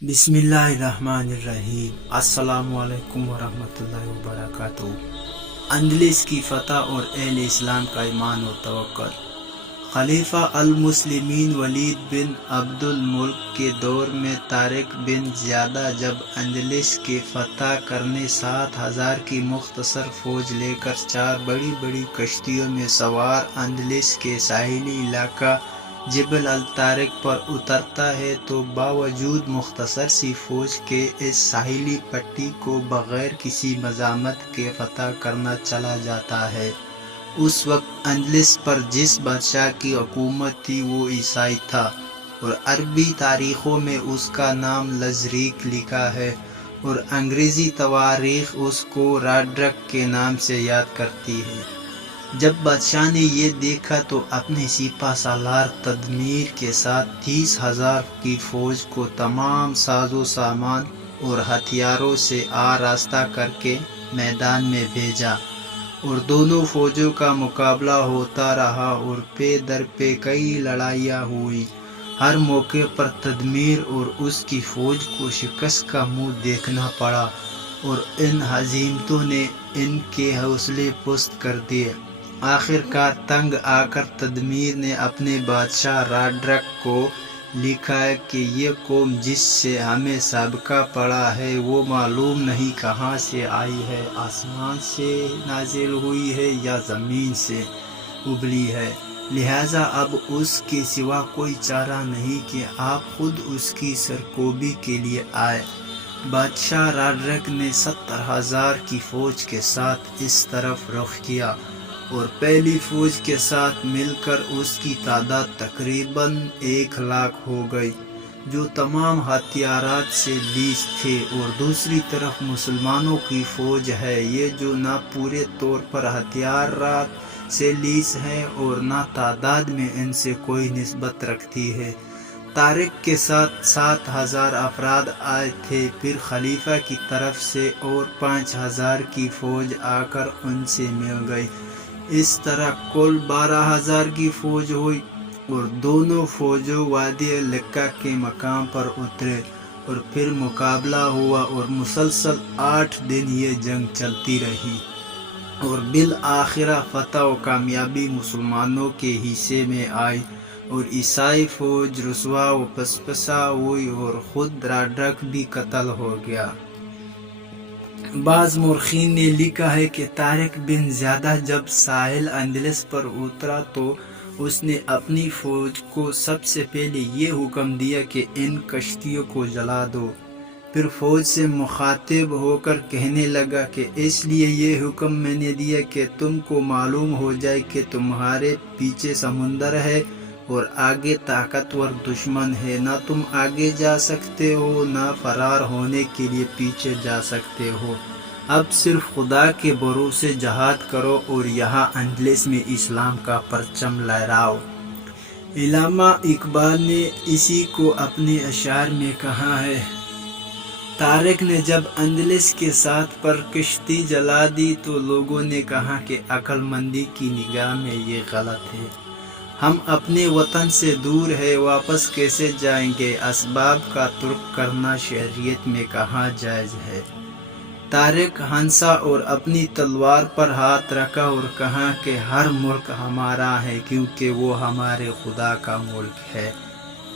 بسم اللہ الرحمن الرحیم۔ السلام علیکم ورحمۃ اللہ وبرکاتہ۔ اندلس کی فتح اور اہل اسلام کا ایمان و توکل۔ خلیفہ المسلمین ولید بن عبد الملک کے دور میں طارق بن زیادہ جب اندلس کے فتح کرنے 7,000 کی مختصر فوج لے کر 4 بڑی بڑی کشتیوں میں سوار اندلس کے ساحلی علاقہ جبل الطارق پر اترتا ہے تو باوجود مختصر سی فوج کے اس ساحلی پٹی کو بغیر کسی مزاحمت کے فتح کرنا چلا جاتا ہے۔ اس وقت اندلس پر جس بادشاہ کی حکومت تھی وہ عیسائی تھا اور عربی تاریخوں میں اس کا نام لزریک لکھا ہے اور انگریزی تواریخ اس کو راڈرک کے نام سے یاد کرتی ہے۔ جب بادشاہ نے یہ دیکھا تو اپنے سپہ سالار تدمیر کے ساتھ 30,000 کی فوج کو تمام ساز و سامان اور ہتھیاروں سے آراستہ کر کے میدان میں بھیجا اور دونوں فوجوں کا مقابلہ ہوتا رہا اور پے در پے کئی لڑائیاں ہوئی۔ ہر موقع پر تدمیر اور اس کی فوج کو شکست کا منہ دیکھنا پڑا اور ان ہزیمتوں نے ان کے حوصلے پست کر دیے۔ آخر کار تنگ آ کر تدمیر نے اپنے بادشاہ راڈرک کو لکھا ہے کہ یہ قوم جس سے ہمیں سابقہ پڑا ہے وہ معلوم نہیں کہاں سے آئی ہے، آسمان سے نازل ہوئی ہے یا زمین سے ابلی ہے، لہٰذا اب اس کے سوا کوئی چارہ نہیں کہ آپ خود اس کی سرکوبی کے لیے آئے۔ بادشاہ راڈرک نے 70,000 کی فوج کے ساتھ اس طرف رخ کیا اور پہلی فوج کے ساتھ مل کر اس کی تعداد تقریباً 1,00,000 ہو گئی جو تمام ہتھیارات سے لیس تھے، اور دوسری طرف مسلمانوں کی فوج ہے یہ جو نہ پورے طور پر ہتھیارات سے لیس ہے اور نہ تعداد میں ان سے کوئی نسبت رکھتی ہے۔ طارق کے ساتھ 7,000 افراد آئے تھے، پھر خلیفہ کی طرف سے اور 5,000 کی فوج آ کر ان سے مل گئی۔ اس طرح کل 12,000 کی فوج ہوئی اور دونوں فوجوں وادی لکہ کے مقام پر اترے اور پھر مقابلہ ہوا اور مسلسل 8 دن یہ جنگ چلتی رہی اور بالآخر فتح و کامیابی مسلمانوں کے حصے میں آئی اور عیسائی فوج رسوا و پسپسا ہوئی اور خود راڈرک بھی قتل ہو گیا۔ بعض مورخین نے لکھا ہے کہ طارق بن زیادہ جب ساحل اندلس پر اترا تو اس نے اپنی فوج کو سب سے پہلے یہ حکم دیا کہ ان کشتیوں کو جلا دو۔ پھر فوج سے مخاطب ہو کر کہنے لگا کہ اس لیے یہ حکم میں نے دیا کہ تم کو معلوم ہو جائے کہ تمہارے پیچھے سمندر ہے اور آگے طاقتور دشمن ہے، نہ تم آگے جا سکتے ہو نہ فرار ہونے کے لیے پیچھے جا سکتے ہو، اب صرف خدا کے بھروسے جہاد کرو اور یہاں اندلس میں اسلام کا پرچم لہراؤ۔ علامہ اقبال نے اسی کو اپنے اشعار میں کہا ہے۔ طارق نے جب اندلس کے ساتھ پر کشتی جلا دی تو لوگوں نے کہا کہ عقل مندی کی نگاہ میں یہ غلط ہے، ہم اپنے وطن سے دور ہے، واپس کیسے جائیں گے، اسباب کا ترک کرنا شریعت میں کہاں جائز ہے۔ طارق ہنسا اور اپنی تلوار پر ہاتھ رکھا اور کہا کہ ہر ملک ہمارا ہے کیونکہ وہ ہمارے خدا کا ملک ہے۔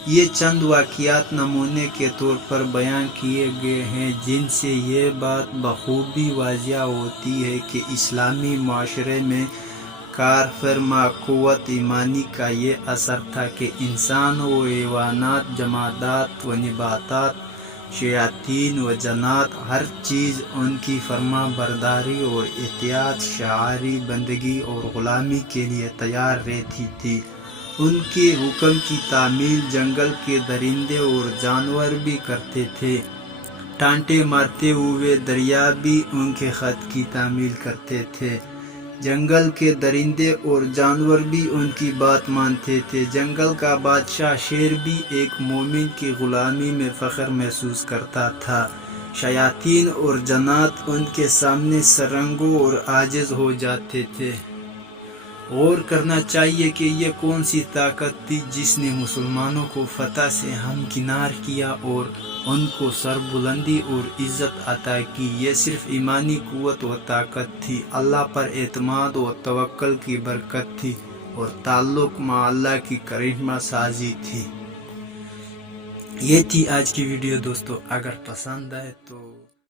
یہ چند واقعات نمونے کے طور پر بیان کیے گئے ہیں جن سے یہ بات بخوبی واضح ہوتی ہے کہ اسلامی معاشرے میں کار فرما قوت ایمانی کا یہ اثر تھا کہ انسان و حیوانات، جمادات و نباتات، شیاطین و جنات، ہر چیز ان کی فرما برداری اور اطاعت، شعاری بندگی اور غلامی کے لیے تیار رہتی تھی۔ ان کے حکم کی تعمیل جنگل کے درندے اور جانور بھی کرتے تھے، ٹانٹے مارتے ہوئے دریا بھی ان کے خط کی تعمیل کرتے تھے، جنگل کے درندے اور جانور بھی ان کی بات مانتے تھے، جنگل کا بادشاہ شیر بھی ایک مومن کی غلامی میں فخر محسوس کرتا تھا، شیاطین اور جنات ان کے سامنے سرنگوں اور عاجز ہو جاتے تھے۔ غور کرنا چاہیے کہ یہ کون سی طاقت تھی جس نے مسلمانوں کو فتح سے ہمکنار کیا اور ان کو سربلندی اور عزت عطا کی۔ یہ صرف ایمانی قوت و طاقت تھی، اللہ پر اعتماد و توکل کی برکت تھی اور تعلق مع اللہ کی کرشمہ سازی تھی۔ یہ تھی آج کی ویڈیو دوستو، اگر پسند آئے تو